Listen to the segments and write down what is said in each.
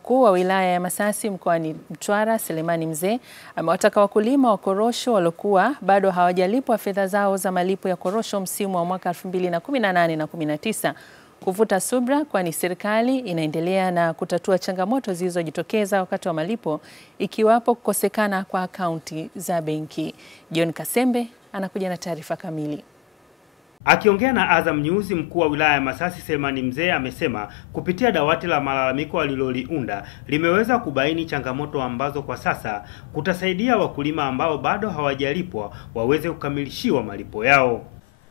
Mkuu wa wilaya ya Masasi mkoani Mtwara, Selemani Mzee, amewataka wakulima wa korosho waliokuwa bado hawajalipwa fedha zao za malipo ya korosho msimu wa mwaka 2018 na 19 kuvuta subra, kwani serikali inaendelea na kutatua changamoto zilizojitokeza wakati wa malipo, ikiwapo kukosekana kwa akaunti za benki. John Kasembe anakuja na taarifa kamili. Akiongea na Azam News, mkuu wa wilaya ya Masasi Selemani Mzee amesema kupitia dawati la malalamiko waliloliunda limeweza kubaini changamoto ambazo kwa sasa kutasaidia wakulima ambao bado hawajalipwa waweze kukamilishiwa malipo yao.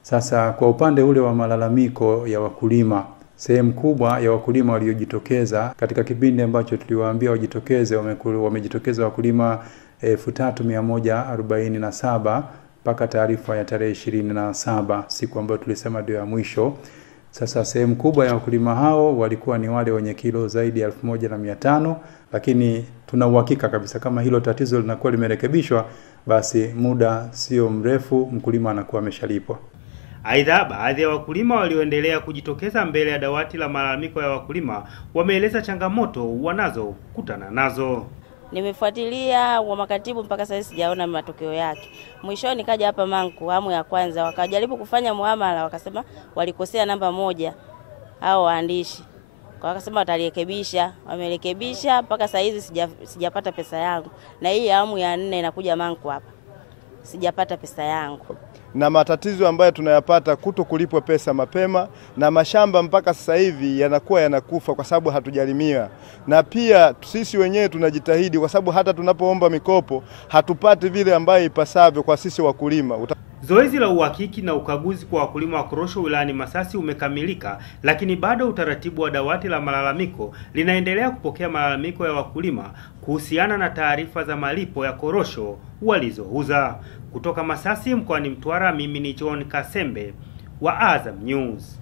Sasa kwa upande ule wa malalamiko ya wakulima, sehemu kubwa ya wakulima waliojitokeza katika kipindi ambacho tuliwaambia wajitokeze, wamejitokeza wakulima 3147 mpaka taarifa ya tarehe 27, siku ambayo tulisema ndio ya mwisho. Sasa sehemu kubwa ya wakulima hao walikuwa ni wale wenye kilo zaidi ya 1500, lakini tuna uhakika kabisa kama hilo tatizo linakuwa limerekebishwa, basi muda sio mrefu mkulima anakuwa ameshalipwa. Aidha, baadhi ya wakulima walioendelea kujitokeza mbele ya dawati la malalamiko ya wakulima wameeleza changamoto wanazokutana nazo. Nimefuatilia wa makatibu mpaka sasa sijaona matokeo yake. Mwishoni nikaja hapa Manku amu ya kwanza, wakajaribu kufanya muamala, wakasema walikosea namba 1 hao waandishi. Kwa wakasema watalirekebisha, wamerekebisha mpaka sasa hizi sijapata pesa yangu. Na hii amu ya 4 inakuja Manku hapa. Sijapata pesa yangu. Na matatizo ambayo tunayapata kuto kulipwa pesa mapema, na mashamba mpaka sasa hivi yanakuwa yanakufa kwa sababu hatujalimia. Na pia sisi wenyewe tunajitahidi kwa sababu hata tunapoomba mikopo hatupati vile ambayo ipasavyo kwa sisi wakulima. Zoezi la uhakiki na ukaguzi kwa wakulima wa korosho wilayani Masasi umekamilika, lakini bado utaratibu wa dawati la malalamiko linaendelea kupokea malalamiko ya wakulima kuhusiana na taarifa za malipo ya korosho walizouza. Kutoka Masasi mkoani Mtwara, mimi ni John Kasembe wa Azam News.